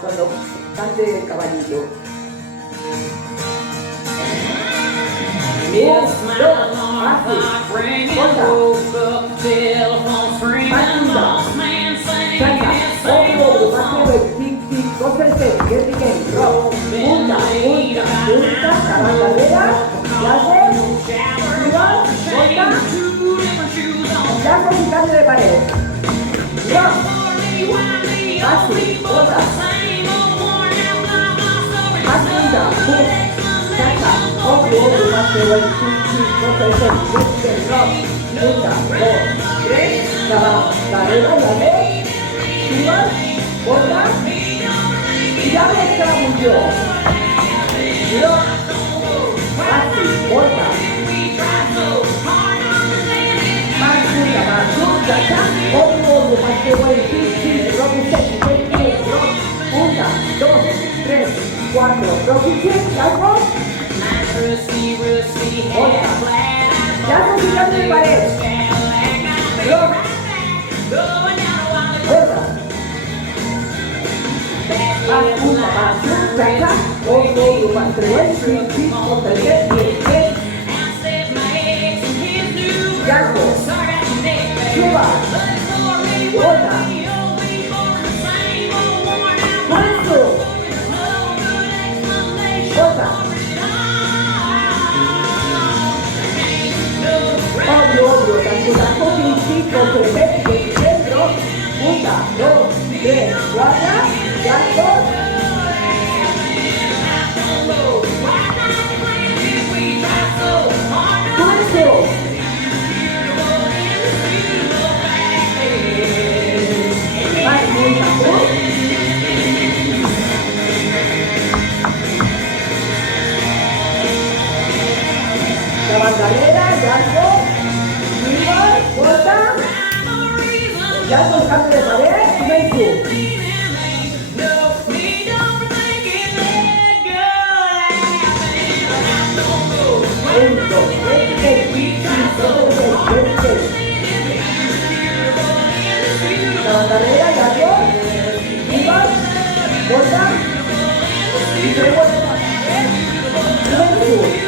Cuando cante el caballito. Miss my alarm clock ringing, woke up, telephone screaming, lost man saying his same old song. Two different shoes on. De pared. Fácil, bota. Ya se quitando de pared. La bandolera, Yanko, Silva, Bota, Yanko, cambio de pared, Menku. La bandolera, Yanko, Silva, Bota, y luego Menku.